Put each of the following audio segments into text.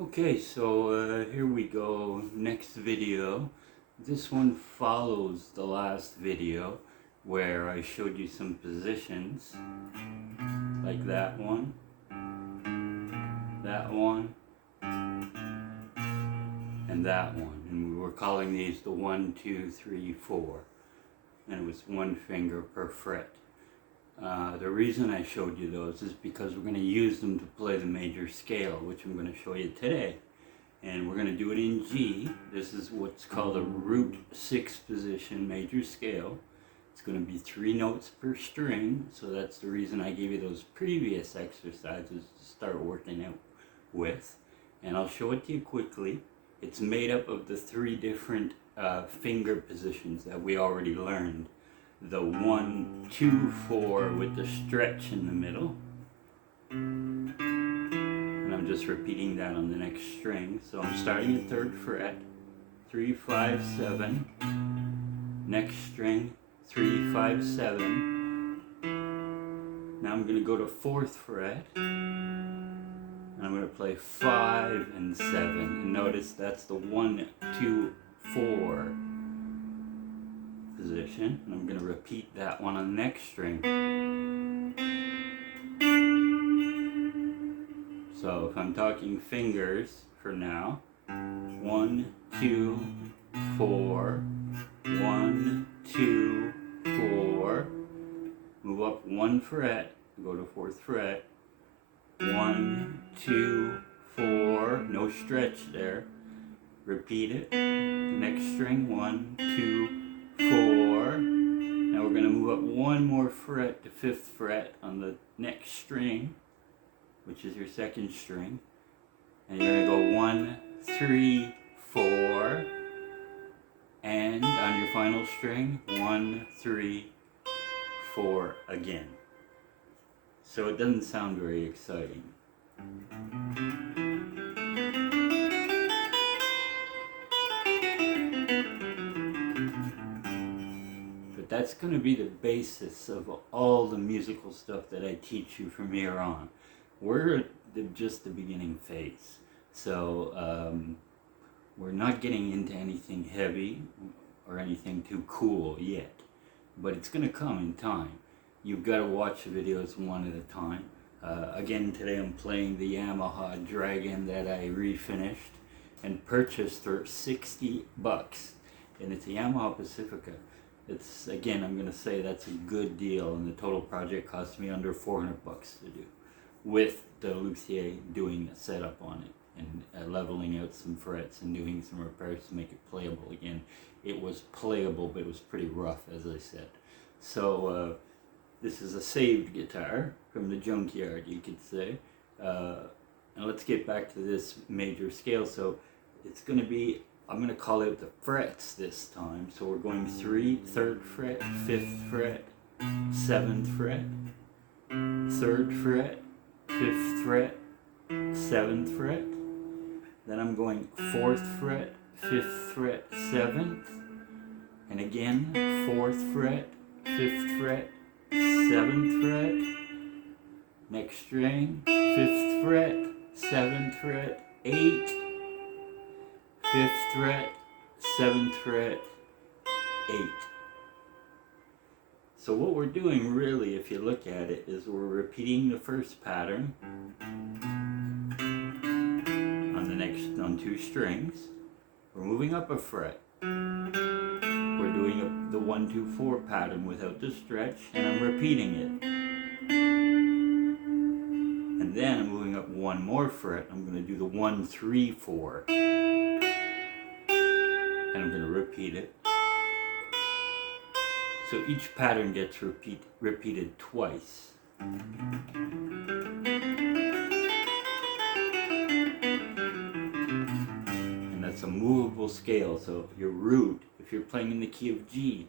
Okay, so here we go, next video. This one follows the last video where I showed you some positions, like that one, and that one. And we were calling these the 1, 2, 3, 4. And it was one finger per fret. The reason I showed you those is because we're going to use them to play the major scale, which I'm going to show you today. And we're going to do it in G. This is what's called a root 6 position major scale. It's going to be 3 notes per string, so that's the reason I gave you those previous exercises to start working out with. And I'll show it to you quickly. It's made up of the 3 different finger positions that we already learned. The 1, 2, 4 with the stretch in the middle. And I'm just repeating that on the next string. So I'm starting at 3rd fret, 3, 5, 7. Next string, 3, 5, 7. Now I'm going to go to 4th fret. And I'm going to play 5 and 7. And notice that's the 1, 2, 4 position. And I'm going to repeat that one on the next string. So if I'm talking fingers for now, 1, 2, 4, 1, 2, 4, move up 1 fret, go to 4th fret, 1, 2, 4, no stretch there, repeat it, next string, 1, 2, 4, now we're going to move up 1 more fret to 5th fret on the next string, which is your 2nd string, and you're going to go 1, 3, 4, and on your final string, 1, 3, 4 again. So it doesn't sound very exciting. But that's going to be the basis of all the musical stuff that I teach you from here on. We're at just the beginning phase. So we're not getting into anything heavy or anything too cool yet. But it's going to come in time. You've got to watch the videos one at a time. Again, today I'm playing the Yamaha Dragon that I refinished and purchased for $60. And it's a Yamaha Pacifica. It's, again, I'm going to say that's a good deal, and the total project cost me under $400 to do, with the luthier doing a setup on it and leveling out some frets and doing some repairs to make it playable again. It was playable, but it was pretty rough, as I said. So this is a saved guitar from the junkyard, you could say. And let's get back to this major scale. So it's going to be, I'm going to call out the frets this time. So we're going 3, 3rd fret, 5th fret, 7th fret, 3rd fret, 5th fret, 7th fret. Then I'm going 4th fret, 5th fret, 7th. And again, 4th fret, 5th fret, 7th fret. Next string, 5th fret, 7th fret, 8. 5th fret, 7th fret, 8. So what we're doing really, if you look at it, is we're repeating the first pattern on 2 strings. We're moving up a fret. We're doing the 1, 2, 4 pattern without the stretch, and I'm repeating it. And then I'm moving up 1 more fret. I'm going to do the 1, 3, 4. And I'm going to repeat it. So each pattern gets repeated twice. And that's a movable scale. So your root, if you're playing in the key of G,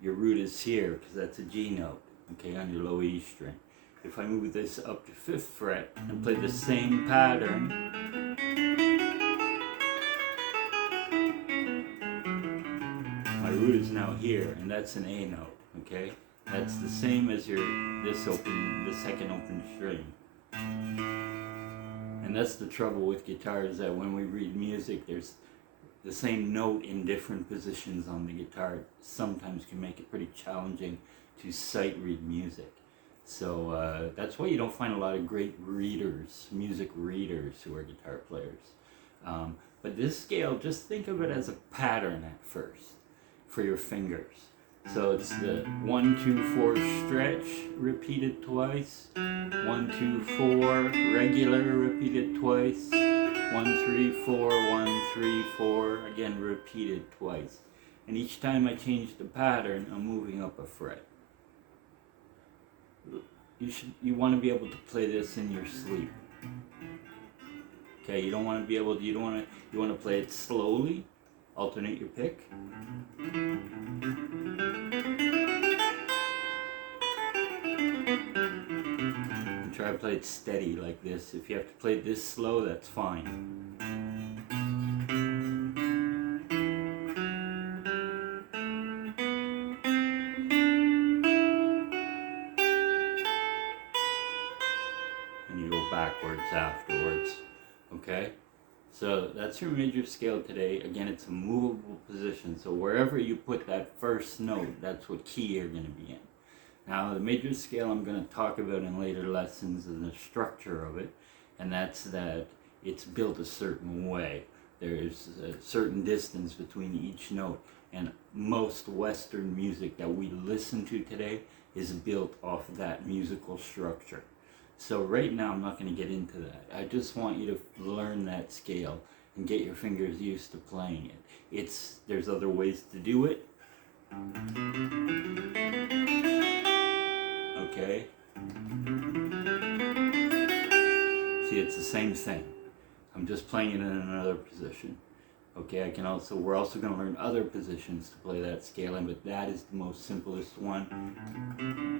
your root is here because that's a G note, okay, on your low E string. If I move this up to 5th fret and play the same pattern, my root is now here, and that's an A note, okay? That's the same as the second open string. And that's the trouble with guitar, is that when we read music, there's the same note in different positions on the guitar. Sometimes can make it pretty challenging to sight read music. So that's why you don't find a lot of great readers, music readers, who are guitar players. But this scale, just think of it as a pattern at first for your fingers. So it's the 1, 2, 4 stretch, repeated twice. 1, 2, 4 regular, repeated twice. 1, 3, 4, 1, 3, 4, again repeated twice. And each time I change the pattern, I'm moving up a fret. You want to be able to play this in your sleep. Okay, you want to play it slowly. Alternate your pick. And try to play it steady like this. If you have to play it this slow, that's fine. And you go backwards afterwards. Okay? So that's your major scale today. Again, it's a movable position. So wherever you put that first note, that's what key you're going to be in. Now, the major scale I'm going to talk about in later lessons is the structure of it. And that's that it's built a certain way. There's a certain distance between each note. And most Western music that we listen to today is built off of that musical structure. So right now I'm not going to get into that. I just want you to learn that scale and get your fingers used to playing it. There's other ways to do it. Okay. See, it's the same thing. I'm just playing it in another position. Okay, we're also going to learn other positions to play that scale in, but that is the most simplest one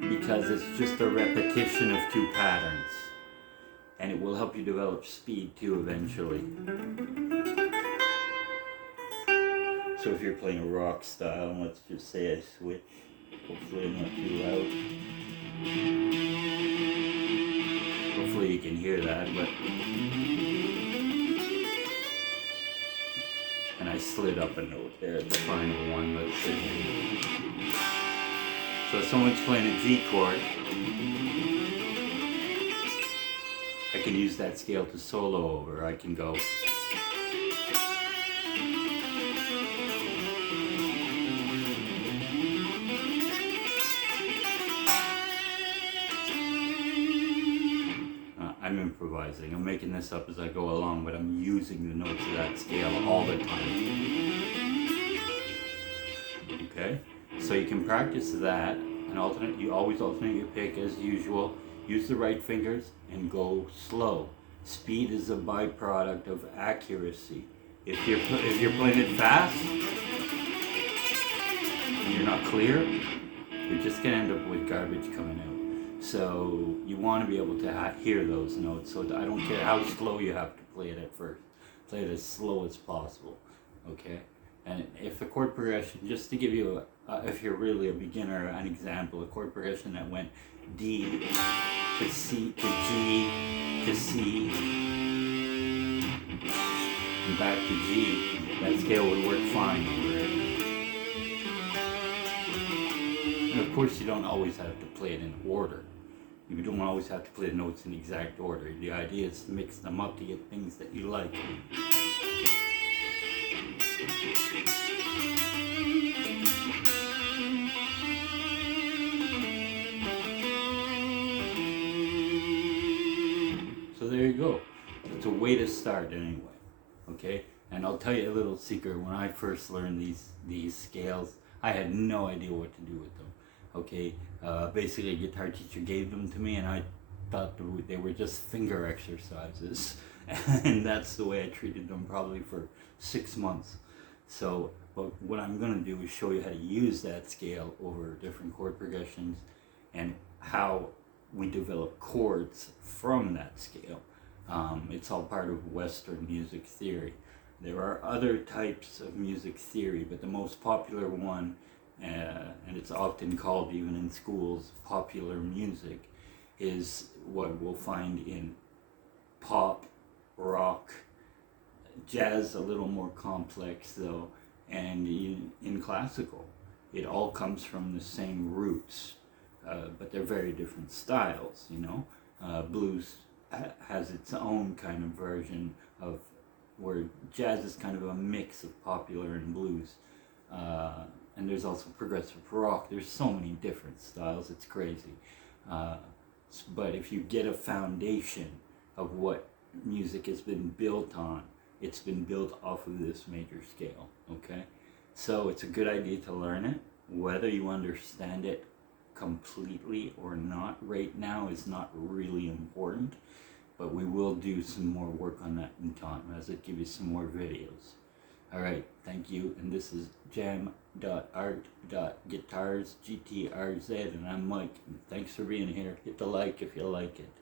because it's just a repetition of two patterns. And it will help you develop speed too eventually. So if you're playing a rock style, and let's just say I switch, hopefully I'm not too loud. Hopefully you can hear that, but... And I slid up a note there at the final one, let's see. So if someone's playing a G chord, I can use that scale to solo over. I can go. I'm improvising. I'm making this up as I go along, but I'm using the notes of that scale all the time. Okay? So you can practice that and you always alternate your pick as usual. Use the right fingers and go slow. Speed is a byproduct of accuracy. If you're playing it fast and you're not clear, you're just gonna end up with garbage coming out. So you want to be able to hear those notes. So I don't care how slow you have to play it at first. Play it as slow as possible. Okay? And if a chord progression, just to give you, if you're really a beginner, an example, a chord progression that went D to C to G to C and back to G, that scale would work fine over it. And of course you don't always have to play it in order. You don't always have to play the notes in exact order. The idea is to mix them up to get things that you like. So there you go. It's a way to start anyway. Okay? And I'll tell you a little secret. When I first learned these scales, I had no idea what to do with them. Okay, basically a guitar teacher gave them to me and I thought they were just finger exercises. And that's the way I treated them probably for 6 months. So, but what I'm going to do is show you how to use that scale over different chord progressions and how we develop chords from that scale. It's all part of Western music theory. There are other types of music theory, but the most popular one, and it's often called even in schools popular music, is what we'll find in pop, rock, jazz a little more complex though, and in classical, it all comes from the same roots, but they're very different styles, you know. Blues has its own kind of version of where jazz is kind of a mix of popular and blues. And there's also progressive rock. There's so many different styles, it's crazy. But if you get a foundation of what music has been built on, it's been built off of this major scale, okay? So it's a good idea to learn it. Whether you understand it completely or not right now is not really important, but we will do some more work on that in time as I give you some more videos. Alright, thank you, and this is jam.art.guitars, GTRZ, and I'm Mike, and thanks for being here. Hit the like if you like it.